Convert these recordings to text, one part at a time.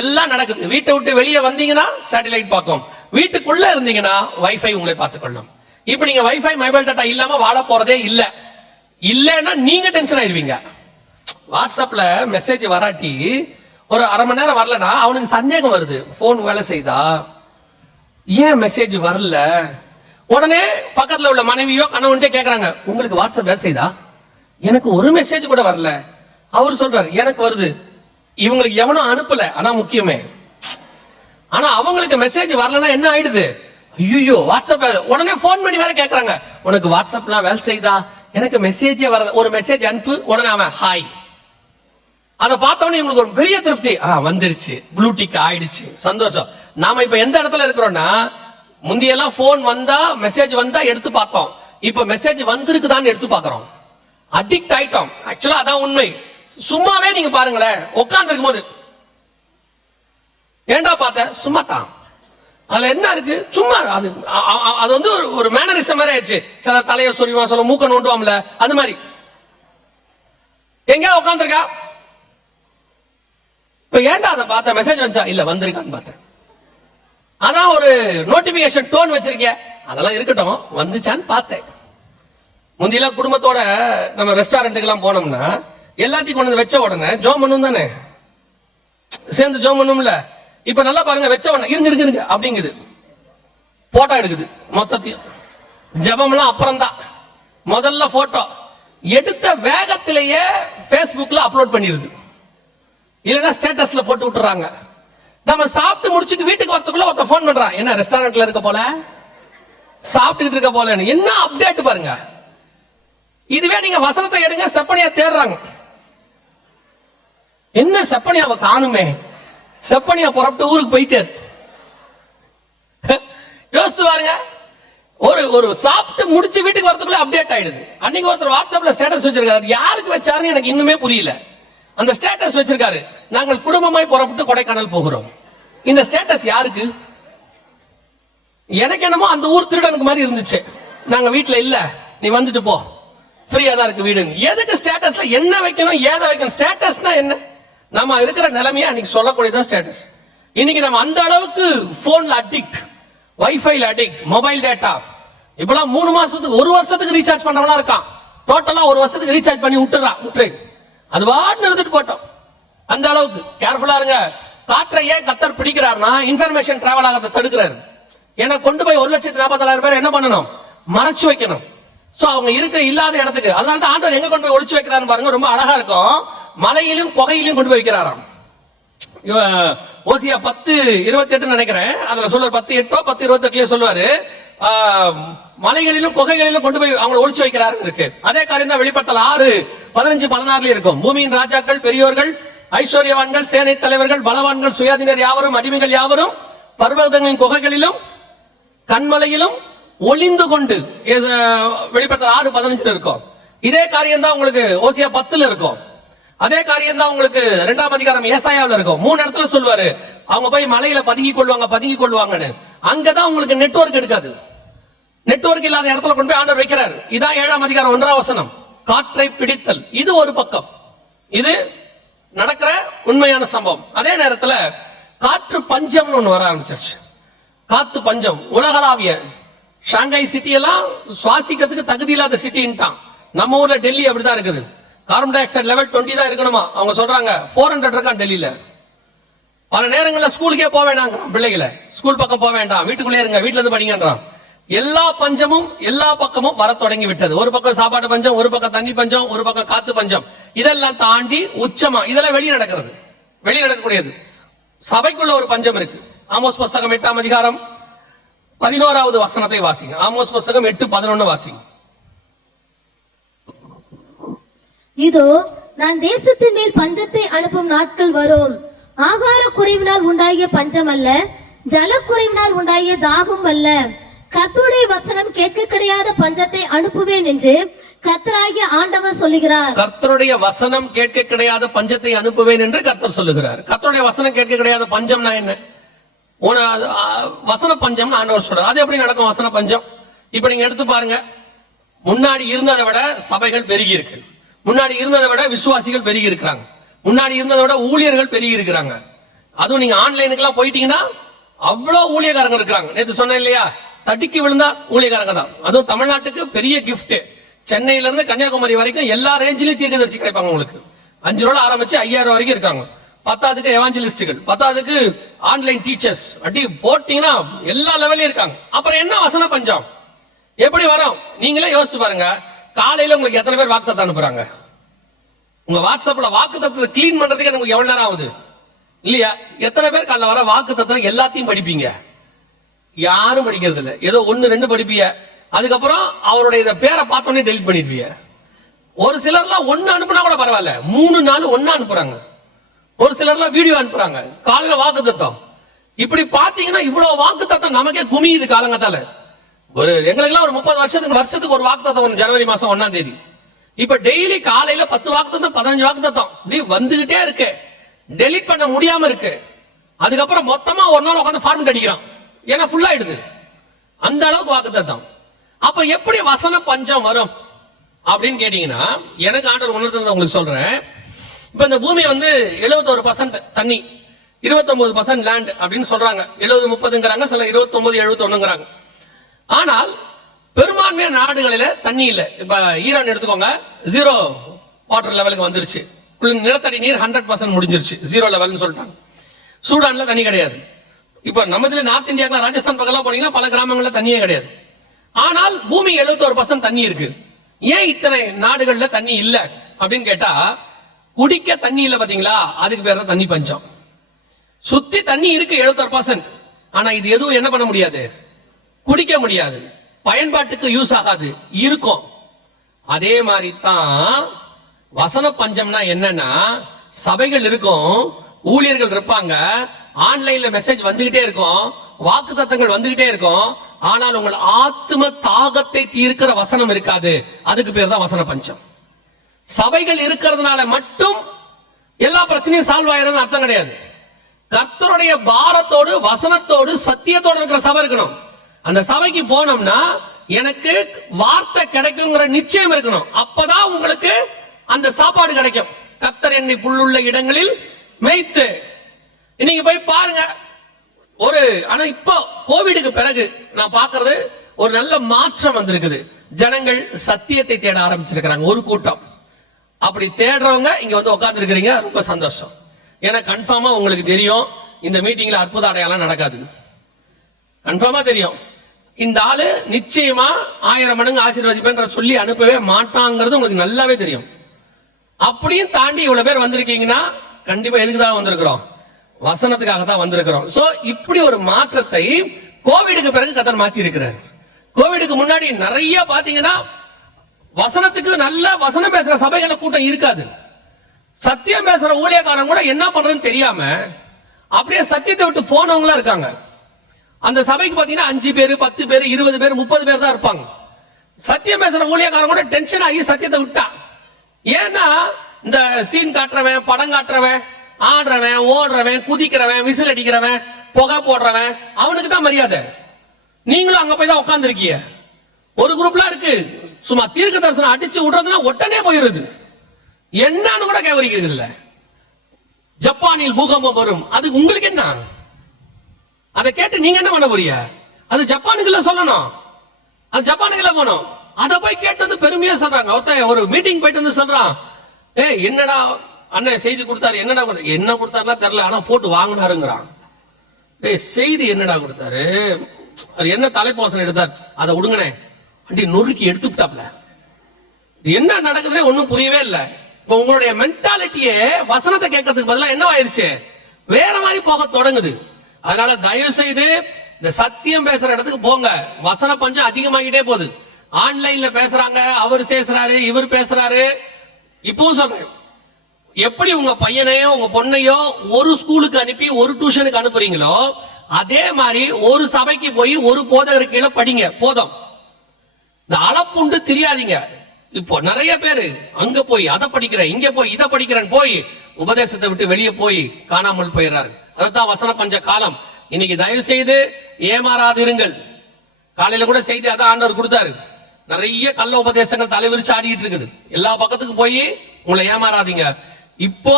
எல்லாம் நடக்குது. வீட்டை விட்டு வெளியே வந்தீங்கன்னா சேட்டலைட் பார்க்கும், வீட்டுக்குள்ள இருந்தீங்கன்னா வைஃபை உங்களை பார்த்துக்கொள்ளும். இப்ப நீங்க வைஃபை மொபைல் டேட்டா இல்லாம வாழ போறதே இல்ல. இல்லன்னா நீங்க டென்ஷன் ஆயிருவீங்க. வாட்ஸ்அப்ல மெசேஜ் வராட்டி ஒரு அரை மணி நேரம் வரலன்னா அவனுக்கு சந்தேகம் வருது, போன் வேலை செய்தா, ஏன் மெசேஜ் வரல. உடனே பக்கத்துல உள்ள மனைவியோ கணவன்ட்டே கேக்குறாங்க, உங்களுக்கு வாட்ஸ்அப் வேலை செய்தா? எனக்கு ஒரு மெசேஜ் கூட வரல. அவர் சொல்றாரு, எனக்கு வருது. இவங்களுக்கு எவனும் அனுப்பல, ஆனா முக்கியமே. ஆனா அவங்களுக்கு மெசேஜ் வரலன்னா என்ன ஆயிடுது? ஐயோ வாட்ஸ்அப். உடனே போன் பண்ணி வேற கேக்குறாங்க, உனக்கு வாட்ஸ்அப்லாம் வேலை செய்தா? எனக்கு மெசேஜே வரல, ஒரு மெசேஜ் அனுப்பு. உடனே அவன் ஹாய். அதை பார்த்தவொடனே இவங்களுக்கு ஒரு பெரிய திருப்தி, வந்துருச்சு, ப்ளூடிக் ஆயிடுச்சு, சந்தோஷம். நாம இப்ப எந்த இடத்துல இருக்கிறோம்னா, முந்தியெல்லாம் போன் வந்தா மெசேஜ் வந்தா எடுத்து பார்த்தோம், இப்ப மெசேஜ் வந்திருக்குதான்னு எடுத்து பாக்குறோம். அடிக்ட் ஆயிட்டோம். ஆக்சுவலா அதான் உண்மை. சும்மாவே நீங்க பாருங்களேன், உட்கார்ந்து இருக்கும் போது ஏண்டா பார்த்த, சும்மா தான். அதுல என்ன இருக்கு? சும்மா அது வந்து ஒரு மேனரிசம் மாதிரி ஆயிடுச்சு. சில தலைய சொரிவான், சொல்ல மூக்க நோண்டுவாம்ல, அது மாதிரி. எங்க உட்காந்துருக்கா, இப்ப ஏண்டா அதை பார்த்த, மெசேஜ் வந்துச்சா? இல்ல வந்திருக்கான்னு பார்த்தேன். அதான் ஒரு நோட்டிபிகேஷன் டோன் வச்சிருக்க, அதெல்லாம் இருக்கட்டும், வந்துச்சான்னு பார்த்தேன். முந்தியெல்லாம் குடும்பத்தோட நம்ம ரெஸ்டாரண்ட்டுக்கு எல்லாம் போனோம்னா எல்லாத்தையும் கொண்டு வந்து வச்ச உடனே ஜோம் பண்ணும் தானே, சேர்ந்து ஜோம் பண்ணும்ல. இப்ப நல்லா பாருங்க, வச்ச உடனே இருங்க அப்படிங்குது, போட்டோ எடுக்குது. மொத்தத்தையும் ஜபம்லாம் அப்புறம் தான், முதல்ல போட்டோ எடுத்த வேகத்திலேயே பேஸ்புக்ல அப்லோட் பண்ணிருது, இல்லைன்னா ஸ்டேட்டஸ்ல போட்டு விட்டுறாங்க. நம்ம சாப்பிட்டு முடிச்சுட்டு வீட்டுக்கு வரதுக்குள்ள ஒருத்த போன் பண்றான், என்ன ரெஸ்டாரண்ட்ல இருக்க போல, சாப்பிட்டுக்கிட்டு இருக்க போல, என்ன அப்டேட் பாருங்க. இதுவே நீங்க வசனத்தை எடுங்க, செப்பனியா தேடுறாங்க, என்ன செப்பனியாவை காணுமே, செப்பனியா புறப்பட்டு ஊருக்கு போயிட்டாரு. யோசிச்சு பாருங்க, ஒரு சாப்பிட்டு முடிச்சு வீட்டுக்கு வரதுக்குள்ள அப்டேட் ஆயிடுது. அன்னைக்கு ஒருத்தர் வாட்ஸ்அப்ல ஸ்டேட்டஸ் வச்சிருக்காரு, அது யாருக்கு வச்சாருன்னு எனக்கு இன்னுமே புரியல. அந்த ஸ்டேட்டஸ் வச்சிருக்காரு, நாங்கள் குடும்பமாய் புறப்பட்டு கொடைக்கானல் போகிறோம். இந்த ஸ்டேட்டஸ் யாருக்கு? எனக்கு என்னமோ அந்த ஊர் திருடனுக்கு மாதிரி இருந்துச்சு. நாங்க வீட்டுல இல்ல, நீ வந்துட்டு போ, ஃப்ரீயா தான் இருக்கு வீடு. எதுக்கு ஸ்டேட்டஸ்ல என்ன வைக்கணும், ஏதை வைக்கணும்? ஸ்டேட்டஸ்னா என்ன? நம்ம இருக்கிற நிலைமையை அன்னைக்கு சொல்லக்கூடியதான் ஸ்டேட்டஸ். இன்னைக்கு நம்ம அந்த அளவுக்கு போன்ல அடிக்ட், வைஃபைல அடிக்ட், மொபைல் டேட்டா. இப்பெல்லாம் 3 மாசத்துக்கு 1 வருஷத்துக்கு ரீசார்ஜ் பண்றவனா இருக்கான். டோட்டலா 1 வருஷத்துக்கு ரீசார்ஜ் பண்ணி விட்டுரு, அது வாட்டு நிறுத்திட்டு போட்டோம். அந்த அளவுக்கு கேர்ஃபுல்லா இருங்க. காற்றை ஏன் கர்த்தர் பிடிக்கிறார்னா, இன்ஃபர்மேஷன் டிராவல் ஆகிறத தடுக்கிறாரு. ஏன்னா கொண்டு போய் 1,47,000 பேர் என்ன பண்ணணும், மறைச்சு வைக்கணும். சோ அவங்க இருக்கிற இல்லாத இடத்துக்கு. அதனால தான் ஆண்டவர் எங்க கொண்டு போய் ஒளிச்சு வைக்கிறான்னு பாருங்க, ரொம்ப அழகா இருக்கும். மலையிலும் குகையிலும் கொண்டு போய் வைக்கிறாராம். ஓசியா 10:28 நினைக்கிறேன், அதுல சொல்ற 10:8 10:28 சொல்லுவாரு, மலைகளிலும் குகைகளிலும் கொண்டு போய் அவங்க ஒளிச்சு வைக்கிறாரு இருக்கு. அதே காரியம் தான் வெளிப்படுத்தல் 6:15-16 இருக்கும். பூமியின் ராஜாக்கள், பெரியோர்கள், ஐஸ்வர்யவான்கள், சேனை தலைவர்கள், பலவான்கள், சுயாதீனர் யாவரும், அடிமைகள் யாவரும் பர்வதங்களின் குகைகளிலும் கண்மலையிலும் ஒளிந்து கொண்டு, வெளிப்படுத்தல் 6:15 இருக்கும். இதே காரியம் தான் உங்களுக்கு ஓசியா 10 இருக்கும். அதே காரியம் தான் உங்களுக்கு 2ஆம் அதிகாரம் ஏசாயாவில் இருக்கும். 3 இடத்துல சொல்லுவாரு, அவங்க போய் மலையில பதுங்கி கொள்வாங்கன்னு. அங்கதான் உங்களுக்கு நெட்வொர்க் எடுக்காது. நெட்வொர்க் இல்லாத இடத்துல கொண்டு போய் ஆண்டவர் வைக்கிறார். இதான் 7ஆம் அதிகாரம் 1ஆம் வசனம், காற்றை பிடித்தல். இது ஒரு பக்கம், இது நடக்கிற உண்மையான சம்பவம். அதே நேரத்துல காற்று பஞ்சம்னு ஒண்ணு வர ஆரம்பிச்சிருச்சு. காத்து பஞ்சம் உலகளாவிய. ஷாங்காய் சிட்டி எல்லாம் சுவாசிக்கிறதுக்கு தகுதி இல்லாத சிட்டின்ட்டான். நம்ம ஊர்ல டெல்லி அப்படிதான் இருக்குது. கார்பன் டை ஆக்சைடு லெவல் 20 தான் இருக்கணுமா. அவங்க சொல்றாங்க 400 இருக்கான் டெல்லியில. பல நேரங்களில் ஸ்கூலுக்கே போக வேண்டாம், பிள்ளைகளை ஸ்கூல் பக்கம் போக வேண்டாம், வீட்டுக்குள்ளே இருங்க, வீட்டுல இருந்து படிங்கன்றான். எல்லா பஞ்சமும் எல்லா பக்கமும் வர தொடங்கி விட்டது. ஒரு பக்கம் சாப்பாடு பஞ்சம், ஒரு பக்கம் தண்ணி பஞ்சம், ஒரு பக்கம் காத்து பஞ்சம். இதெல்லாம் தாண்டி உச்சமா இதெல்லாம் வெளியே நடக்கக்கூடியது. சபைக்குள்ள ஒரு பஞ்சம் இருக்கு. ஆமோஸ் புஸ்தகம் 8ஆம் அதிகாரம் 11வது வசனத்தை வாசிங்க. ஆமோஸ் புஸ்தகம் 8:11 வாசிங்க. இதோ நான் தேசத்தின் மேல் பஞ்சத்தை அனுப்பும் நாட்கள் வரும். ஆகார குறைவினால் உண்டாகிய பஞ்சம் அல்ல, ஜலக்குறைவினால் உண்டாகிய தாகம் அல்ல. கர்த்தருடைய வசனம் கேட்க கிடையாத பஞ்சத்தை அனுப்புவேன் என்று கர்த்தராகிய ஆண்டவர் சொல்லுகிறார். கர்த்தருடைய வசனம் கேட்க கிடையாத பஞ்சத்தை அனுப்புவேன் என்று கர்த்தர் சொல்லுகிறார். கர்த்தருடைய வசனம் கேட்க கிடையாத பஞ்சம்னா என்ன? வசன பஞ்சம் ஆண்டவர் சொல்றார். அது எப்படி நடக்கும் வசன பஞ்சம்? இப்ப நீங்க எடுத்து பாருங்க. முன்னாடி இருந்ததை விட சபைகள் பெருகி இருக்கு. முன்னாடி இருந்ததை விட விசுவாசிகள் பெருகி இருக்கிறாங்க. முன்னாடி இருந்ததை விட ஊழியர்கள் பெருகி இருக்கிறாங்க. அதுவும் நீங்க ஆன்லைனுக்குலாம் போயிட்டீங்கன்னா அவ்வளவு ஊழியக்காரங்க இருக்காங்க. நேத்து சொன்னேன் இல்லையா, தட்டிக்கு விழுந்தா ஊழியக்காரங்க தான். அதுவும் தமிழ்நாட்டுக்கு பெரிய கிஃப்ட். சென்னையில இருந்து கன்னியாகுமரி வரைக்கும் எல்லா ரேஞ்சிலையும் தீர்க்கதரிசி கிடைப்பாங்க உங்களுக்கு. 5 ரூபாய் ஆரம்பிச்சு 5000 வரைக்கும் இருக்காங்க. 10க்கு எவாஞ்சலிஸ்டுகள், 10க்கு ஆன்லைன் டீச்சர்ஸ், அடி போட்டீங்கன்னா எல்லா லெவலையும் இருக்காங்க. அப்புறம் என்ன வசன பஞ்சம் எப்படி வரும்? நீங்களே யோசிச்சு பாருங்க. காலையில உங்களுக்கு எத்தனை பேர் வாக்குத்தத்தம் அனுப்புறாங்க? உங்க வாட்ஸ்அப்ல வாக்குத்தத்தத்தை கிளீன் பண்றதுக்கு எனக்கு எவ்வளவு நேரம் ஆகுது இல்லையா? எத்தனை பேர் காலைல வர வாக்குத்தத்தம் எல்லாத்தையும் படிப்பீங்க? யாரும் படிக்கிறது இல்லை. ஏதோ 1-2 படிப்பீங்க. அதுக்கப்புறம் அவருடைய இதை பேரை பார்த்தோன்னே டெலிட் பண்ணிடுவீங்க. ஒரு சிலர்லாம் 1 அனுப்புனா கூட பரவாயில்ல, 3-4 ஒன்னா அனுப்புறாங்க. ஒரு சிலர்லாம் வீடியோ அனுப்புறாங்க. காலையில வாக்குத்தத்தம். இப்படி பாத்தீங்கன்னா இவ்வளவு வாக்குத்தத்தம் நமக்கே குமியுது காலங்கத்தால. எங்களுக்கெல்லாம் ஒரு 30 வருஷத்துக்கு ஒரு வாக்குத்தத்தம் ஜனவரி மாசம் 1ஆம் தேதி. இப்ப டெய்லி காலையில 10 வாக்குத்தத்தம், 15 வாக்குத்தத்தம் இப்படி வந்துகிட்டே இருக்கு. டெலிட் பண்ண முடியாம இருக்கு. அதுக்கப்புறம் மொத்தமா ஒரு நாள் உட்காந்து ஃபார்மட் அடிக்கிறான். ஏன்னா ஃபுல் ஆயிடுது. அந்த அளவுக்கு வாக்குத்தத்தம். அப்ப எப்படி வசன பஞ்சம் வரும் அப்படின்னு கேட்டீங்கன்னா, எனக்கு ஆண்டவர் உணர்ந்ததை உங்களுக்கு சொல்றேன். இப்ப இந்த பூமி 71% தண்ணி, 29% லேண்ட் அப்படின்னு சொல்றாங்க. 70-30ங்கிறாங்க, சில 29-71ங்கிறாங்க. ஆனால் பெரும்பான்மையான நாடுகளில தண்ணி இல்ல. இப்ப ஈரான் எடுத்துக்கோங்க, 0 வாட்டர் லெவலுக்கு வந்துருச்சு. நிலத்தடி நீர் 100% முடிஞ்சிருச்சு, 0 லெவல்னு சொல்லிட்டாங்க. சூடான்ல தண்ணி கிடையாது. இப்ப நம்ம இதுல நார்த் இந்தியா, ராஜஸ்தான் பக்கம் போனீங்கன்னா பல கிராமங்கள்ல தண்ணியே கிடையாது. ஆனால் பூமி 71% தண்ணி இருக்கு. ஏன் இத்தனை நாடுகள்ல தண்ணி இல்ல அப்படின்னு கேட்டா, குடிக்க தண்ணி இல்ல பாத்தீங்களா, அதுக்கு பேர் தான் தண்ணி பஞ்சம். சுத்தி தண்ணி இருக்கு 71%, ஆனா இது எதுவும் என்ன பண்ண முடியாது, குடிக்க முடியாது, பயன்பாட்டுக்கு யூஸ் ஆகாது, இருக்கும். அதே மாதிரி தான் வசன பஞ்சம்னா என்னன்னா, சபைகள் இருக்கும், ஊழியர்கள் இருப்பாங்க, ஆன்லைன்ல மெசேஜ் வந்துகிட்டே இருக்கும், வாக்கு தத்தங்கள் வந்துகிட்டே இருக்கும், ஆனால் உங்கள் ஆத்ம தாகத்தை தீர்க்கிற வசனம் இருக்காது. அதுக்கு பேர் தான் வசன பஞ்சம். சபைகள் இருக்கிறதுனால மட்டும் எல்லா பிரச்சனையும் சால்வ் ஆயிரும் அர்த்தம் கிடையாது. கர்த்தருடைய பாரத்தோடு, வசனத்தோடு, சத்தியத்தோடு இருக்கிற சபை இருக்கணும். அந்த சபைக்கு போனோம்னா எனக்கு வார்த்தை கிடைக்குங்கிற நிச்சயம் இருக்கணும். அப்பதான் உங்களுக்கு அந்த சாப்பாடு கிடைக்கும். கர்த்தர் என்னை புல்லுள்ள இடங்களில் மேய்த்து. இன்னைக்கு போய் பாருங்க. ஆனா இப்போ கோவிடுக்கு பிறகு நான் பாக்குறது ஒரு நல்ல மாற்றம் வந்திருக்குது. ஜனங்கள் சத்தியத்தை தேட ஆரம்பிச்சிருக்கிறாங்க. ஒரு கூட்டம் அப்படி தேடுறவங்க இங்க உட்கார்ந்து இருக்கிறீங்க, ரொம்ப சந்தோஷம். ஏன்னா கன்ஃபார்மா உங்களுக்கு தெரியும், இந்த மீட்டிங்ல அற்புத அடையாளம் நடக்காது. கன்ஃபார்மா தெரியும், இந்த ஆளு நிச்சயமா 1000 மடங்கு ஆசீர்வதிப்பேன் சொல்லி அனுப்பவே மாட்டாங்கிறது உங்களுக்கு நல்லாவே தெரியும். அப்படியும் தாண்டி இவ்வளவு பேர் வந்திருக்கீங்கன்னா கண்டிப்பா எதுக்கு தான் வந்திருக்கிறோம், வசனத்துக்காக தான் வந்திருக்கிறோம். சோ இப்படி ஒரு மாற்றத்தை கோவிடுக்கு பிறகு கர்த்தர் மாத்தி இருக்கிறார். கோவிடுக்கு முன்னாடி நிறைய பாத்தீங்கன்னா வசனத்துக்கு நல்ல வசனம் பேசுற சபைகள கூட்டம் இருக்காது. சத்தியம் பேசுற ஊழியக்காரங்க கூட என்ன பண்றதுன்னு தெரியாம அப்படியே சத்தியத்தை விட்டு போனவங்களா இருக்காங்க. அந்த சபைக்கு பாத்தீங்கன்னா 5 பேர், 10 பேர், 20 பேர், 30 பேர் தான் இருப்பாங்க. சத்தியம் பேசுற ஊழியக்காரங்க கூட டென்ஷன் ஆகி சத்தியத்தை விட்டா. ஏன்னா இந்த சீன் காட்டுறவன், படம் காட்டுறவன், ஆடுறவன், ஓடுறவன், குதிக்கிறவன், விசில் அடிக்கிறவன், புகை போடுறவன், அவனுக்கு தான் மரியாதை. நீங்களும் அங்க போய் தான் உட்கார்ந்து இருக்கீங்க. ஒரு குரூப்ல இருக்கு சும்மா தீர்க்க தரிசனம் அடிச்சு விடுறதுன்னா உடனே போயிருது. என்னன்னு கூட கேவரிக்கிறது இல்ல. ஜப்பானில் பூகம்பம் வரும், அது உங்களுக்கு என்ன? அதை கேட்டு நீங்க என்ன பண்ண போறீங்க? அது ஜப்பானுக்குள்ள சொல்லணும், அது ஜப்பானுக்குள்ள போனோம். அதை போய் கேட்டு பெருமையா சொல்றாங்க. ஒருத்தன் ஒரு மீட்டிங் போயிட்டு வந்து சொல்றான், என்னடா அண்ணன் செய்தி கொடுத்தாரு, என்னடா என்ன கொடுத்தாருலாம் தெரியல, ஆனா போட்டு வாங்கினாருங்கிறான். செய்தி என்னடா கொடுத்தாரு, அது என்ன தலைப்போசனை எடுத்தார், அதை விடுங்கனே அப்படி நொறுக்கி எடுத்துட்டாப்ல. என்ன நடக்குதுன்னு ஒன்னும் புரியவே இல்லை. இப்ப உங்களுடைய மென்டாலிட்டியே வசனத்தை கேட்கறதுக்கு பதிலா என்ன ஆயிருச்சு, வேற மாதிரி போக தொடங்குது. அதனால தயவு செய்து இந்த சத்தியம் பேசுற இடத்துக்கு போங்க. வசன பஞ்சம் அதிகமாகிட்டே போகுது. ஆன்லைன்ல பேசுறாங்க, அவர் பேசுறாரு, இவர் பேசுறாரு. இப்பவும் சொல்றேன், எப்படி உங்க பையனையோ உங்க பொண்ணையோ ஒரு ஸ்கூலுக்கு அனுப்பி ஒரு டியூஷனுக்கு அனுப்புறீங்களோ, அதே மாதிரி ஒரு சபைக்கு போய் ஒரு போதகர் கீழே படிங்க. போதும். இந்த அளப்புண்டு தெரியாதீங்க. இப்போ நிறைய பேரு அங்க போய் அதை படிக்கிறேன், இங்க போய் இதை படிக்கிறேன் போய் உபதேசத்தை விட்டு வெளியே போய் காணாமல் போயிடுறாரு. அதுதான் வசன பஞ்ச காலம். இன்னைக்கு தயவு செய்து ஏமாறாதிருங்கள். காலையில கூட செய்தி அதான் ஆண்டவர் கொடுத்தாரு. நிறைய கள்ள உபதேசங்கள் தலைவிரிச்சு ஆடிட்டு இருக்குது. எல்லா பக்கத்துக்கு போய் உங்களை ஏமாறாதீங்க. இப்போ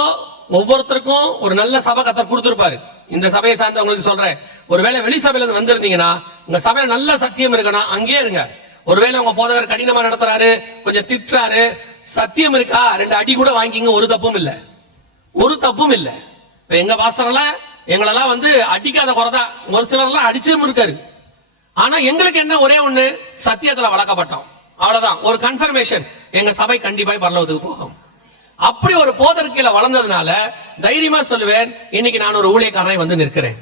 ஒவ்வொருத்தருக்கும் ஒரு நல்ல சபை கர்த்தர் கொடுத்திருப்பாரு. இந்த சபையை சார்ந்து உங்களுக்கு சொல்றேன், ஒருவேளை வெளி சபையில இருந்து வந்திருந்தீங்கன்னா உங்க சபையில நல்ல சத்தியம் இருக்குன்னா அங்கேயே இருங்க. ஒருவேளை உங்க போதகர் கடினமா நடத்துறாரு, கொஞ்சம் திட்டுறாரு, சத்தியம் இருக்கா, 2 அடி கூட வாங்கிங்க, ஒரு தப்பும் இல்ல, ஒரு தப்பும் இல்ல. எங்க பாஸ்டர்லாம் எங்களெல்லாம் அடிக்காத குறைதான், ஒரு சிலர்லாம் அடிச்சும் இருக்காரு. ஆனா எங்களுக்கு என்ன, ஒரே ஒண்ணு, சத்தியத்துல வளர்க்கப்பட்டோம், அவ்வளவுதான். ஒரு கன்ஃபர்மேஷன், எங்க சபை கண்டிப்பாய் பரலோகத்துக்கு போகும். அப்படி ஒரு போதற்கையில வளர்ந்ததுனால தைரியமா சொல்லுவேன், இன்னைக்கு நான் ஒரு ஊழியக்காரனை நிற்கிறேன்.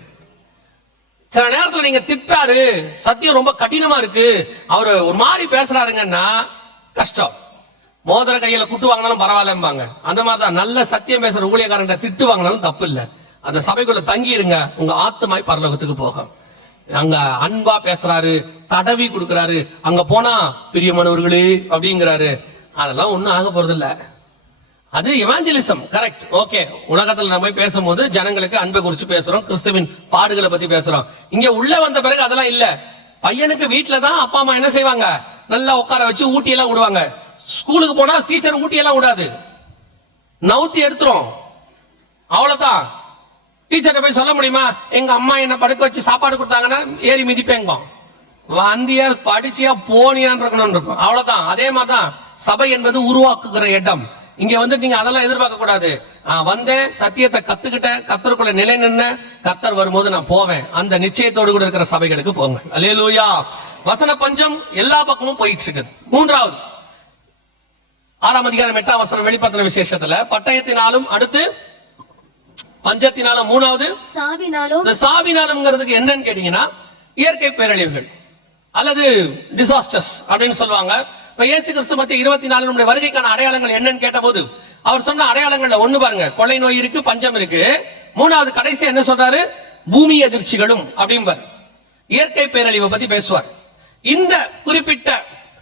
சில நேரத்துல நீங்க திட்டாரு, சத்தியம் ரொம்ப கடினமா இருக்கு, அவரு ஒரு மாதிரி பேசுறாருங்கன்னா கஷ்டம். மோதிர கையில குட்டு வாங்கினாலும் பரவாயில்லம்பாங்க. அந்த மாதிரிதான் நல்ல சத்தியம் பேசுற ஊழியக்காரன் திட்டு வாங்கினாலும் தப்பு இல்ல. அந்த சபைக்குள்ள தங்கி இருங்க, உங்க ஆத்துமாய் பரலோகத்துக்கு போகும். அங்க அன்பா பேசுறாரு, தடவி கொடுக்கிறாரு, அங்க போனா பிரியமானவர்களே அப்படிங்கிறாரு, அதெல்லாம் ஒண்ணும் ஆக போறது இல்ல. அது எவாஞ்சலிசம், கரெக்ட், ஓகே. உலகத்துல நம்ம போய் பேசும்போது ஜனங்களுக்கு அன்பை குறிச்சு பேசுறோம், கிறிஸ்துவின் பாடுகளை பத்தி பேசுறோம். இங்க உள்ள வந்த பிறகு அதெல்லாம் இல்ல. பையனுக்கு வீட்டுல தான் அப்பா அம்மா என்ன செய்வாங்க, நல்லா உட்கார வச்சு ஊட்டி எல்லாம் விடுவாங்க. ஸ்கூலுக்கு போனா டீச்சர் ஊட்டி எல்லாம் விடாது, நவுத்தி எடுத்துரும், அவ்வளவுதான். டீச்சர்ட்ட போய் சொல்ல முடியுமா, எங்க அம்மா என்ன படுக்க வச்சு சாப்பாடு கொடுத்தாங்கன்னா ஏறி மிதிப்பேங்க, வந்தியா படிச்சியா போனியான்னு இருக்கணும், அவ்வளவுதான். அதே மாதிரிதான் சபை என்பது உருவாக்குகிற இடம். இங்க நீங்க அதெல்லாம் எதிர்பார்க்க கூடாது. வந்தேன், சத்தியத்தை கத்துக்கிட்டேன், கர்த்தருக்குள்ள நிலை நின்ன, கர்த்தர் வரும்போது நான் போவேன், அந்த நிச்சயத்தோடு கூட இருக்கிற சபைகளுக்கு போங்க. அல்லேலூயா. வசன பஞ்சம் எல்லா பக்கமும் போயிட்டு இருக்குது. 3வது 6ஆம் அதிகாரம் 8ஆம் வசனம் வெளிப்படுத்தின விசேஷத்துல பட்டயத்தினாலும், அடுத்து பஞ்சத்தினாலும், 3வது சாவினாலும். இந்த சாவினாலும்ங்கிறதுக்கு என்னன்னு கேட்டீங்கன்னா இயற்கை பேரழிவுகள் அல்லது டிசாஸ்டர்ஸ் அப்படின்னு சொல்லுவாங்க. இயேசு கிறிஸ்து மத்திய 24 நம்முடைய வருகைக்கான அடையாளங்கள் என்னன்னு கேட்டபோது அவர் சொன்ன அடையாளங்கள்ல ஒண்ணு பாருங்க, கொள்ளை நோய் இருக்கு, பஞ்சம் இருக்கு. 3வது கடைசி என்ன சொல்றாரு, பூமி அதிர்ச்சிகளும் அப்படிம்பார். இயற்கை பேரழிவை பத்தி பேசுவார். இந்த குறிப்பிட்ட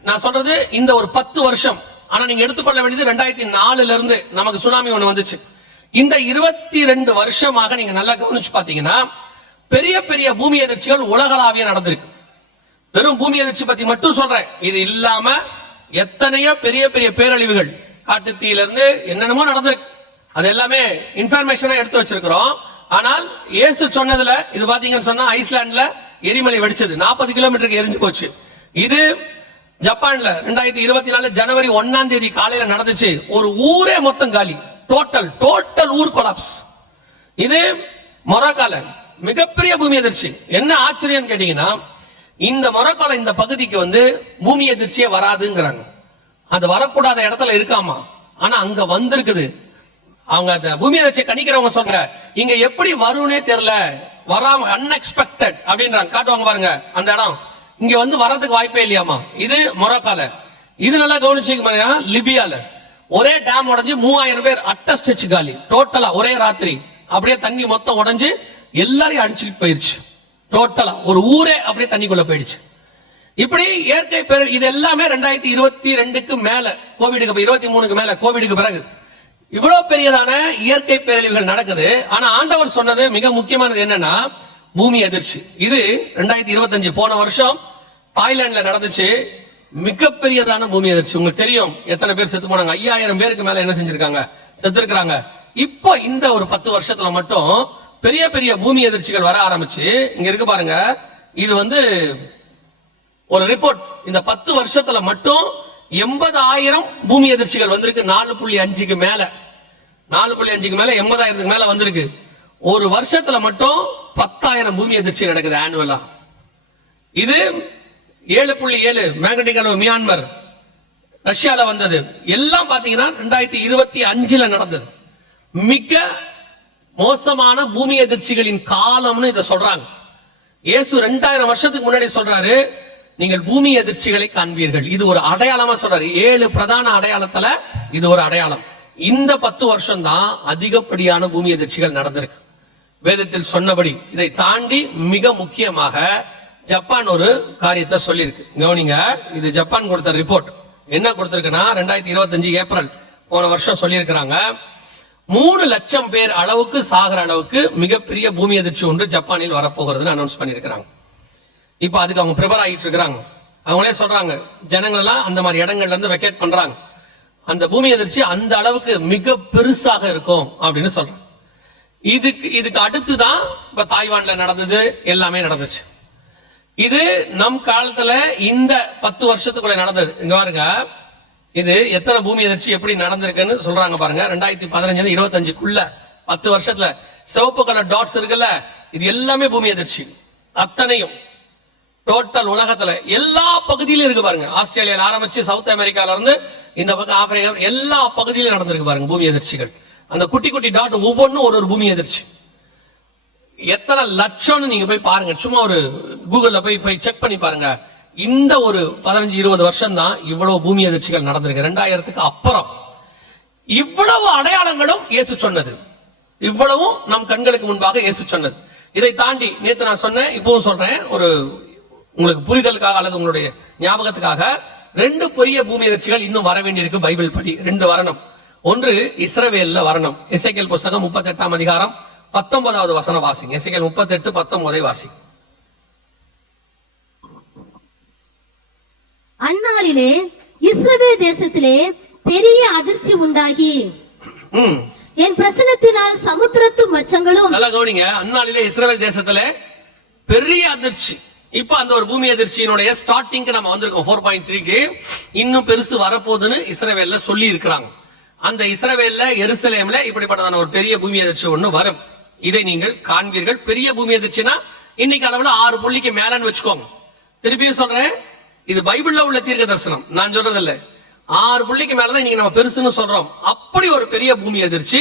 நான் சொல்றது இந்த ஒரு 10 வருஷம். ஆனா நீங்க எடுத்துக்கொள்ள வேண்டியது 2004 இருந்து நமக்கு சுனாமி ஒண்ணு வந்துச்சு. இந்த 22 வருஷமாக நீங்க நல்லா கவனிச்சு பாத்தீங்கன்னா பெரிய பெரிய பூமி அதிர்ச்சிகள் உலகளாவிய நடந்திருக்கு. வெறும் பூமி அதிர்ச்சி பத்தி மட்டும் சொல்றேன், இது இல்லாம எத்தனையோ பெரிய பெரிய பேரழிவுகள், காட்டுத்தீயில இருந்து என்னென்னமோ நடந்திருக்கு. அது எல்லாமே இன்ஃபர்மேஷனா எடுத்து வச்சிருக்கிறோம். ஆனால் இயேசு சொன்னதுல இது பாத்தீங்கன்னு சொன்னா ஐஸ்லாண்ட்ல எரிமலை வெடிச்சது, 40 கிலோமீட்டருக்கு எரிஞ்சு போச்சு. இது ஜப்பான்ல 2024 ஜனவரி 1ஆம் தேதி காலையில நடந்துச்சு. ஒரு ஊரே மொத்தம் காலி, டோட்டல் ஊர் கொலாப்ஸ். இது மொராக்கால மிகப்பெரிய பூமி அதிர்ச்சி. என்ன ஆச்சரியம் கேட்டீங்கன்னா, இந்த மொராக்கால இந்த பகுதிக்கு பூமி அதிர்ச்சியே வராதுங்கிறாங்க. அது வரக்கூடாத இடத்துல இருக்காமா, ஆனா அங்க வந்திருக்குது. அவங்க அந்த பூமி அதிர்ச்சியை கணிக்கிறவங்க சொல்ற, இங்க எப்படி வரும்னே தெரியல, வராம அன்எக்ஸ்பெக்டட் அப்படின்றாங்க. காட்டுவாங்க பாருங்க அந்த இடம், இங்க வர்றதுக்கு வாய்ப்பே இல்லையாமா. இது மொராக்கால. இது நல்லா கவனிச்சுக்க, லிபியால ஒரே டேம் உடைஞ்சு 3000 பேர் அட்டஸ்டச் காலி, டோட்டலா ஒரே ராத்திரி. அப்படியே தண்ணி மொத்தம் உடைஞ்சு எல்லாரையும் அடிச்சுட்டு போயிருச்சு. டோட்டலா ஒரு ஊரே அப்படியே தண்ணிக்குள்ள போயிடுச்சு. இப்படி இயற்கை பேர் இது எல்லாமே 2022க்கு மேல, கோவிடுக்கு 23க்கு மேல, கோவிடுக்கு பிறகு இவ்வளவு பெரியதான இயற்கை பேரழிவுகள் நடக்குது. ஆனா ஆண்டவர் சொன்னது மிக முக்கியமானது என்னன்னா பூமி அதிர்ச்சி. இது 2025 போன வருஷம் தாய்லாந்துல நடந்துச்சு. மிகப்பெரியதான பூமி அதிர்ச்சி. உங்களுக்கு தெரியும் எத்தனை பேர் செத்து போனாங்க, 5000 பேருக்கு மேல என்ன செஞ்சிருக்காங்க, செத்து இருக்காங்க. இப்போ இந்த ஒரு 10 வருஷத்துல மட்டும் பெரிய பெரிய பூமி அதிர்ச்சிகள் வர ஆரம்பிச்சு. இங்க இருக்கு பாருங்க, இது ஒரு ரிப்போர்ட். இந்த 10 வருஷத்துல மட்டும் 80,000 பூமி அதிர்ச்சிகள் வந்திருக்கு. 4.5க்கு மேல 80,000க்கு மேல வந்திருக்கு. ஒரு வருஷத்துல மட்டும் 10,000 பூமி அதிர்ச்சி நடக்குது ஆனுவலா. இது 7.7 மேக்னெட்டிக் அலோ மியான்மர் ரஷ்யால வந்தது. எல்லாம் பாத்தீங்கன்னா 2025ல நடந்தது. மிக மோசமான பூமி அதிர்ச்சிகளின் காலம்னு இதை சொல்றாங்க. இயேசு 2000 வருஷத்துக்கு முன்னாடி சொல்றாரு, நீங்கள் பூமி அதிர்ச்சிகளை காண்பீர்கள். இது ஒரு அடையாளமா சொல்றாரு. 7 பிரதான அடையாளத்துல இது ஒரு அடையாளம். இந்த 10 வருஷம் தான் அதிகப்படியான பூமி அதிர்ச்சிகள் நடந்திருக்கு வேதத்தில் சொன்னபடி. இதை தாண்டி மிக முக்கியமாக ஜப்பான் ஒரு காரியத்தை சொல்லியிருக்கு. கவனிங்க, இது ஜப்பான் கொடுத்த ரிப்போர்ட். என்ன கொடுத்திருக்குன்னா 2025 ஏப்ரல் போன வருஷம் சொல்லியிருக்கிறாங்க, 3 லட்சம் பேர் அளவுக்கு சாகிற அளவுக்கு மிகப்பெரிய பூமி அதிர்ச்சி ஒன்று ஜப்பானில் வரப்போகிறதுன்னு அனௌன்ஸ் பண்ணியிருக்கிறாங்க. இப்ப அதுக்கு அவங்க ப்ரிப்பேர் ஆகிட்டு இருக்கிறாங்க. அவங்களே சொல்றாங்க, ஜனங்கள் எல்லாம் அந்த மாதிரி இடங்கள்ல இருந்து வெக்கேட் பண்றாங்க. அந்த பூமி அதிர்ச்சி அந்த அளவுக்கு மிக பெருசாக இருக்கும் அப்படின்னு சொல்றேன். இதுக்கு அடுத்துதான் இப்ப தாய்வான்ல நடந்தது, எல்லாமே நடந்துச்சு. இது நம் காலத்துல இந்த 10 வருஷத்துக்குள்ள நடந்தது. இங்க பாருங்க, இது எத்தனை பூமி அதிர்ச்சி எப்படி நடந்திருக்குன்னு சொல்றாங்க பாருங்க. 2015 25க்குள்ள 10 வருஷத்துல சிவப்பு கலர் டாட்ஸ் இருக்குல்ல, இது எல்லாமே பூமி அதிர்ச்சி. அத்தனையும் டோட்டல் உலகத்துல எல்லா பகுதியிலும் இருக்கு பாருங்க. ஆஸ்திரேலியால ஆரம்பிச்சு சவுத் அமெரிக்கால இருந்து இந்த பக்கம் ஆப்பிரிக்கா எல்லா பகுதியிலும் நடந்திருக்கு பாருங்க பூமி அதிர்ச்சிகள். அந்த குட்டி குட்டி டாட் ஒவ்வொன்றும் ஒரு பூமி அதிர்ச்சி. எத்தனை லட்சம்னு நீங்க போய் பாருங்க, சும்மா ஒரு கூகுள்ல போய் செக் பண்ணி பாருங்க. இந்த ஒரு 15-20 வருஷம் தான் இவ்வளவு பூமி அதிர்ச்சிகள் நடந்திருக்கு. 2000க்கு அப்புறம் இவ்வளவு அடையாளங்களும் இயேசு சொன்னது, இவ்வளவும் நம் கண்களுக்கு முன்பாக இயேசு சொன்னது. இதை தாண்டி நேத்து நான் சொன்னேன், இப்பவும் சொல்றேன், ஒரு உங்களுக்கு புரிதலுக்காக அல்லது உங்களுடைய ஞாபகத்துக்காக 2 பெரிய பூமி அதிர்ச்சிகள் இன்னும் வர வேண்டியிருக்கு. பைபிள் படி 2 வரணும். ஒன்று இஸ்ரவேல்ல வரணும். எசேக்கியேல் புத்தகம் 38ஆம் அதிகாரம் 19வது வசனம் வாசிங்க. எசேக்கியேல் 38:19 வாசிங்க. அந்நாளிலே இஸ்ரவேல் தேசத்திலே பெரிய அதிர்ச்சி உண்டாகி என் பிரசன்னத்தினால் சமுத்திரத்து மச்சங்களும். நல்லா கவனிங்க, அந்நாளிலே இஸ்ரவேல் தேசத்துல பெரிய அதிர்ச்சி. இப்ப அந்த ஒரு பூமி அதிர்ச்சியினுடைய ஸ்டார்டிங்க்கு நம்ம வந்திருக்கோம். 4.3க்கு இன்னும் பெருசு வரப்போகுதுன்னு இஸ்ரவேல்ல சொல்லி இருக்கிறாங்க. அந்த இஸ்ரவேல்ல எருசலேம்ல இப்படிப்பட்டதான ஒரு பெரிய பூமி அதிர்ச்சி ஒண்ணு வரும். இதை நீங்கள் காண்பீர்கள். பெரிய பூமி அதிர்ச்சினா இன்னைக்கு அளவுல 6 புள்ளிக்கு மேலன்னு வச்சுக்கோங்க. திருப்பியும் சொல்றேன், இது பைபிள்ல உள்ள தீர்க்க தரிசனம், நான் சொல்றது இல்ல. 6 புள்ளிக்கு மேலதான் இன்னைக்கு நம்ம பெருசுன்னு சொல்றோம். அப்படி ஒரு பெரிய பூமி அதிர்ச்சி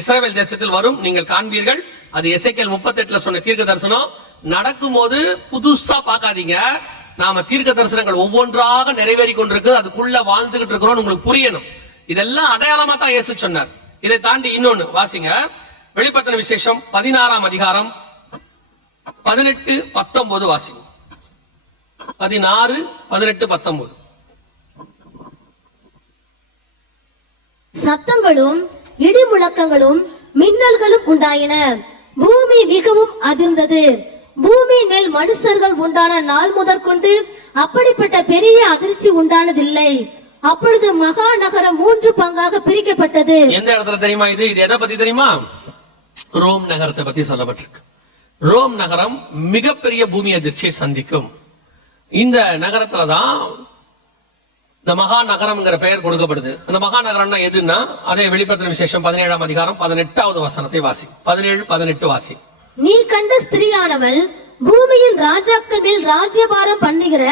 இஸ்ரவேல் தேசத்தில் வரும், நீங்கள் காண்பீர்கள். அது எசேக்கியேல் 38ல சொன்ன தீர்க்க தரிசனம். நடக்கும் போது புதுசா பார்க்காதீங்க. நாம தீர்க்க தரிசனங்கள் ஒவ்வொன்றாக நிறைவேறி கொண்டிருக்கு, அதுக்குள்ள வாழ்ந்துகிட்டு இருக்கிறோம். உங்களுக்கு புரியணும், இதெல்லாம் அடையாளமா தான் இயேசு சொன்னார். இதை தாண்டி இன்னொன்னு வாசிங்க. வெளிப்படுத்தின விசேஷம் 16ஆம் அதிகாரம் 18-19 வாசிங்க. 16, 18, 19. சத்தங்களும் இடி முழக்கங்களும் மின்னல்களும் உண்டாயின. பூமி மிகவும் அதிர்ந்தது. பூமியின் மேல் மனுஷர்கள் உண்டான நாள் முதற்கொண்டு அப்படிப்பட்ட பெரிய அதிர்ச்சி உண்டானதில்லை. அப்பொழுது மகா நகரம் 3 பங்காக பிரிக்கப்பட்டது. எந்த இடத்துல தெரியுமா? இது எதை பத்தி தெரியுமா? ரோம் நகரத்தை பத்தி சொல்லப்பட்டிருக்கு. ரோம் நகரம் மிகப்பெரிய பூமி அதிர்ச்சியை சந்திக்கும். இந்த நகரத்துலதான் இந்த மகா நகரம்ங்கிற பெயர் கொடுக்கப்படுது. அந்த மகா நகரம்னா எதுன்னா, அதே வெளிப்படுத்தின விசேஷம் 17ஆம் அதிகாரம் 18வது வசனத்தை வாசி. 17, 18 வாசி. நீ கண்ட ஸ்திரீயானவள் பூமியின் ராஜாக்கள் மேல் ராஜ்யபாரம் பண்ணுகிற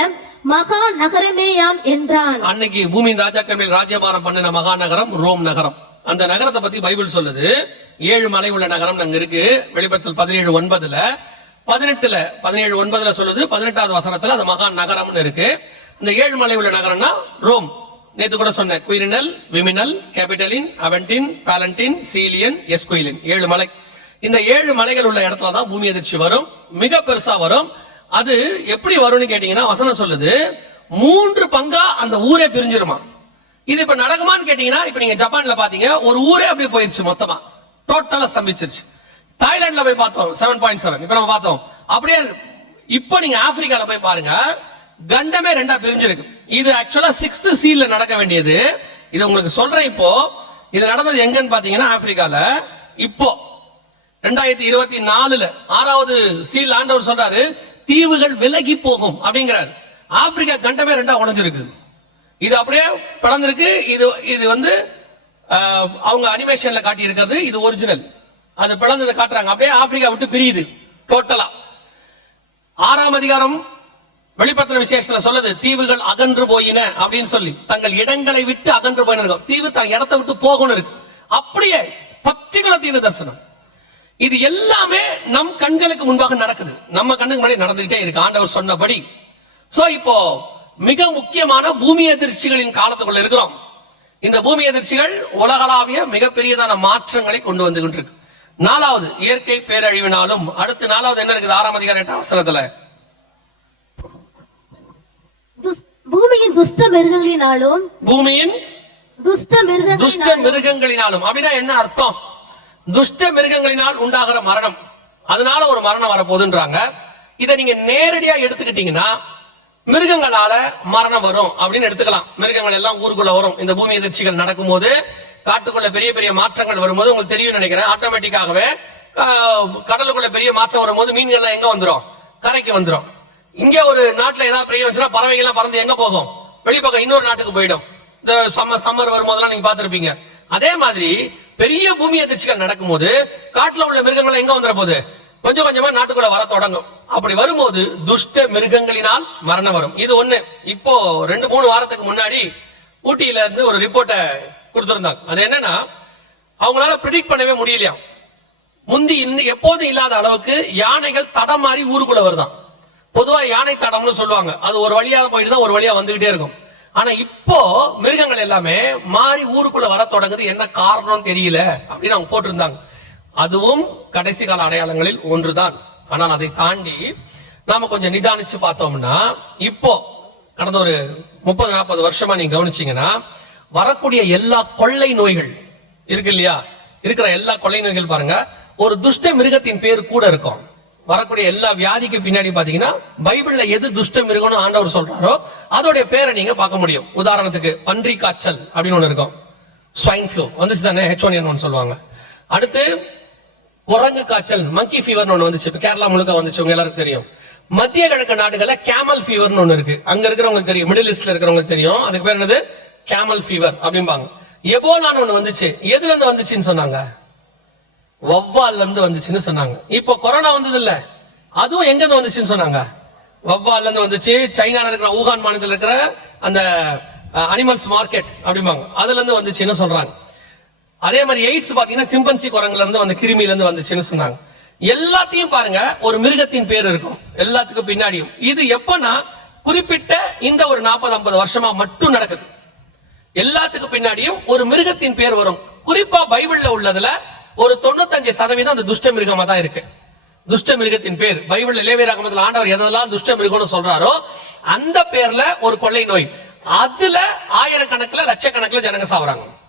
மகா நகரமேயாம் என்றான். அன்னைக்கு பூமியின் ராஜாக்கள் மேல் ராஜ்யபாரம் பண்ணின மகா நகரம் ரோம் நகரம். அந்த நகரத்தை பத்தி பைபிள் சொல்லுது. 7 மலை உள்ள நகரம் அங்க இருக்கு. வெளிப்படுத்தல் 17:9ல 17:9ல சொல்லுது. 18வது வசனத்துல அது மகா நகரம்னு இருக்கு. இந்த 7 மலை உள்ள நகரம்னா ரோம். நேத்து கூட சொன்ன குயிரினல், விமினல், கேபிட்டலின், அவென்டின், பாலண்டின், சீலியன், எஸ்குயிலின் 7 மலை. இந்த 7 மலைகள் உள்ள இடத்துல தான் பூமி அதிர்ச்சி வரும், மிக பெருசா வரும். அது எப்படி வரும்னு கேட்டீங்கன்னா, வசனம் சொல்லுது 3 பங்கா அந்த ஊரே பிரிஞ்சிருமா. இது இப்ப நடக்குமான்னு கேட்டீங்கன்னா, இப்ப நீங்க ஜப்பான்ல பாத்தீங்க, ஒரு ஊரே அப்படியே போயிருச்சு, மொத்தமா டோட்டலா ஸ்தம்பிச்சிருச்சு. தாய்லாந்துல போய் பார்த்தோம் 7.7, இப்ப நம்ம பார்த்தோம். அப்படியே இப்ப நீங்க ஆப்பிரிக்கால போய் பாருங்க, கண்டமே 2ஆ பிரிஞ்சிருக்கு. இது ஆக்சுவலா 6th சீல்ல நடக்க வேண்டியது. இது உங்களுக்கு சொல்றேன். இப்போ இது நடந்தது எங்கன்னு பாத்தீங்கன்னா ஆப்பிரிக்கால. இப்போ 2024ல 6வது சீல் ஆண்டவர் சொல்றாரு, தீவுகள் விலகி போகும் அப்படிங்கிறார். ஆப்பிரிக்கா கண்டமே 2ஆ உடைஞ்சிருக்கு. இது அப்படியே படர்ந்திருக்கு. இது வந்து அவங்க அனிமேஷன்ல காட்டி இருக்கிறது, இது ஒரிஜினல். அது பிளந்ததை காட்டுறாங்க. அப்படியே ஆப்பிரிக்கா விட்டு பிரியுது டோட்டலா. 6ஆம் அதிகாரம் வெளிப்படுத்தின விசேஷத்துல சொல்லுது, தீவுகள் அகன்று போயின அப்படின்னு சொல்லி, தங்கள் இடங்களை விட்டு அகன்று போயின. தீவு தன் இடத்தை விட்டு போகணும் இருக்கு. அப்படியே பச்சைக்குள்ள தீவு தரிசனம். இது எல்லாமே நம் கண்களுக்கு முன்பாக நடக்குது, நம்ம கண்ணுக்கு முன்னாடி நடந்துகிட்டே இருக்கு ஆண்டவர் சொன்னபடி. சோ இப்போ மிக முக்கியமான பூமி அதிர்ச்சிகளின் காலத்துக்குள்ள இருக்கிறோம். இந்த பூமி அதிர்ச்சிகள் உலகளாவிய மிகப்பெரியதான மாற்றங்களை கொண்டு வந்து கொண்டிருக்கு. 4வது இயற்கை பேரழிவினாலும். அடுத்து 4வது என்ன இருக்குது? 6ஆம் அதிகாரம் 8ஆம் வசனத்துல, பூமியின் துஷ்ட மிருகங்களினாலும். பூமியின் துஷ்ட மிருகங்களினாலும் அப்படின்னா என்ன அர்த்தம்? துஷ்ட மிருகங்களினால் உண்டாகிற மரணம், அதனால ஒரு மரணம் வரப்போகுதுன்றாங்க. இதை நீங்க நேரடியா எடுத்துக்கிட்டீங்கன்னா, மிருகங்களால மரணம் வரும் அப்படின்னு எடுத்துக்கலாம். மிருகங்கள் எல்லாம் ஊருக்குள்ள வரும். இந்த பூமி எதிர்ச்சிகள் நடக்கும்போது, காட்டுக்குள்ள பெரிய பெரிய மாற்றங்கள் வரும்போது, உங்களுக்கு தெரியும் நினைக்கிறேன், ஆட்டோமேட்டிக்காகவே கடலுக்குள்ள பெரிய மாற்றம் வரும்போது மீன்கள்லாம் எங்க வந்துரும்? கரைக்கு வந்துரும். இங்க ஒரு நாட்டுல ஏதாவது பெரிய வந்துச்சுன்னா பறவைகள் எல்லாம் பறந்து எங்க போகும்? வெளிப்பக்கம் இன்னொரு நாட்டுக்கு போயிடும். இந்த சம்மர் வரும்போதெல்லாம் நீங்க பாத்திருப்பீங்க. அதே மாதிரி பெரிய பூமி எதிர்ச்சிகள் நடக்கும்போது காட்டுல உள்ள மிருகங்கள் எங்க வந்துட போகுது? கொஞ்சம் கொஞ்சமா நாட்டுக்குள்ள வர தொடங்கும். அப்படி வரும்போது துஷ்ட மிருகங்களினால் மரணம் வரும். இது ஒண்ணு. இப்போ 2-3 வாரத்துக்கு முன்னாடி ஊட்டியில இருந்து ஒரு ரிப்போர்ட்டை கொடுத்திருந்தாங்க. அது என்னன்னா, அவங்களால ப்ரிடிக்ட் பண்ணவே முடியலையா, முந்தி எப்போதும் இல்லாத அளவுக்கு யானைகள் தடம் மாறி ஊருக்குள்ள வருதான். பொதுவா யானை தடம்னு சொல்லுவாங்க, அது ஒரு வழியா போயிட்டு தான் ஒரு வழியா வந்துகிட்டே இருக்கும். ஆனா இப்போ மிருகங்கள் எல்லாமே மாறி ஊருக்குள்ள வர தொடங்குது. என்ன காரணம் தெரியல அப்படின்னு அவங்க போட்டிருந்தாங்க. அதுவும் கடைசி கால அடையாளங்களில் ஒன்றுதான். ஆனால் அதை தாண்டி நாம கொஞ்சம் நிதானிச்சு பார்த்தோம்னா, இப்போ கடந்த ஒரு 30-40 வருஷமா நீங்க கவனிச்சீங்கன்னா, வரக்கூடிய எல்லா கொள்ளை நோய்கள் இருக்கு இல்லையா, இருக்கிற எல்லா கொள்ளை நோய்கள் பாருங்க, ஒரு துஷ்ட மிருகத்தின் பேர் கூட இருக்கும். வரக்கூடிய எல்லா வியாதிக்கு பின்னாடி பாத்தீங்கன்னா, பைபிள்ல எது துஷ்ட மிருகம்னு ஆண்டவர் சொல்றாரோ அதோடைய பேரை நீங்க பார்க்க முடியும். உதாரணத்துக்கு பன்றி காய்ச்சல் அப்படின்னு ஒண்ணு இருக்கும். ஸ்வைன் ஃப்ளூ வந்துச்சு தானே, H1N1 சொல்லுவாங்க. அடுத்து குரங்கு காய்ச்சல், மங்கி ஃபீவர் ஒண்ணு வந்துச்சு, கேரளா முழுக்க வந்துச்சு, உங்க எல்லாருக்கும் தெரியும். மத்திய கிழக்கு நாடுகள்ல கேமல் ஃபீவர்னு ஒண்ணு இருக்கு. அங்க இருக்கிறவங்களுக்கு தெரியும், மிடில் ஈஸ்ட்ல இருக்கிறவங்களுக்கு தெரியும். அதுக்கு பேர் என்னது? கேமல் ஃபீவர் அப்படிம்பாங்க. எபோலான்னு ஒண்ணு வந்துச்சு. எதுல இருந்து வந்துச்சுன்னு சொன்னாங்க? வவ்வால்ல இருந்து வந்துச்சுன்னு சொன்னாங்க. இப்போ கொரோனா வந்தது இல்ல, அதுவும் எங்க இருந்து வந்துச்சுன்னு சொன்னாங்க? வவ்வால்ல இருந்து வந்துச்சு. சைனால இருக்கிற ஊகான் மாநிலத்தில் இருக்கிற அந்த அனிமல்ஸ் மார்க்கெட் அப்படிம்பாங்க, அதுல இருந்து வந்துச்சுன்னு சொல்றாங்க. அதே மாதிரி எய்ட்ஸ் பாத்தீங்கன்னா சிம்பன்சி குரங்குல இருந்து வந்த கிருமியில இருந்து வந்துச்சுன்னு சொன்னாங்க. எல்லாத்தையும் பாருங்க, ஒரு மிருகத்தின் பேர் இருக்கும் எல்லாத்துக்கும் பின்னாடியும். இது எப்பன்னா குறிப்பிட்ட இந்த ஒரு 40-50 வருஷமா மட்டும் நடக்குது. எல்லாத்துக்கும் பின்னாடியும் ஒரு மிருகத்தின் பேர் வரும். குறிப்பா பைபிள்ல உள்ளதுல ஒரு 95% அந்த துஷ்ட மிருகமா தான் இருக்கு. துஷ்ட மிருகத்தின் பேர் பைபிள்ல லேவியராகமத்துல ஆண்டவர் எதெல்லாம் துஷ்ட மிருகம்னு சொல்றாரோ அந்த பேர்ல ஒரு கொள்ளை நோய், அதுல ஆயிரக்கணக்கில் லட்சக்கணக்கில் ஜனங்க சாவறாங்க.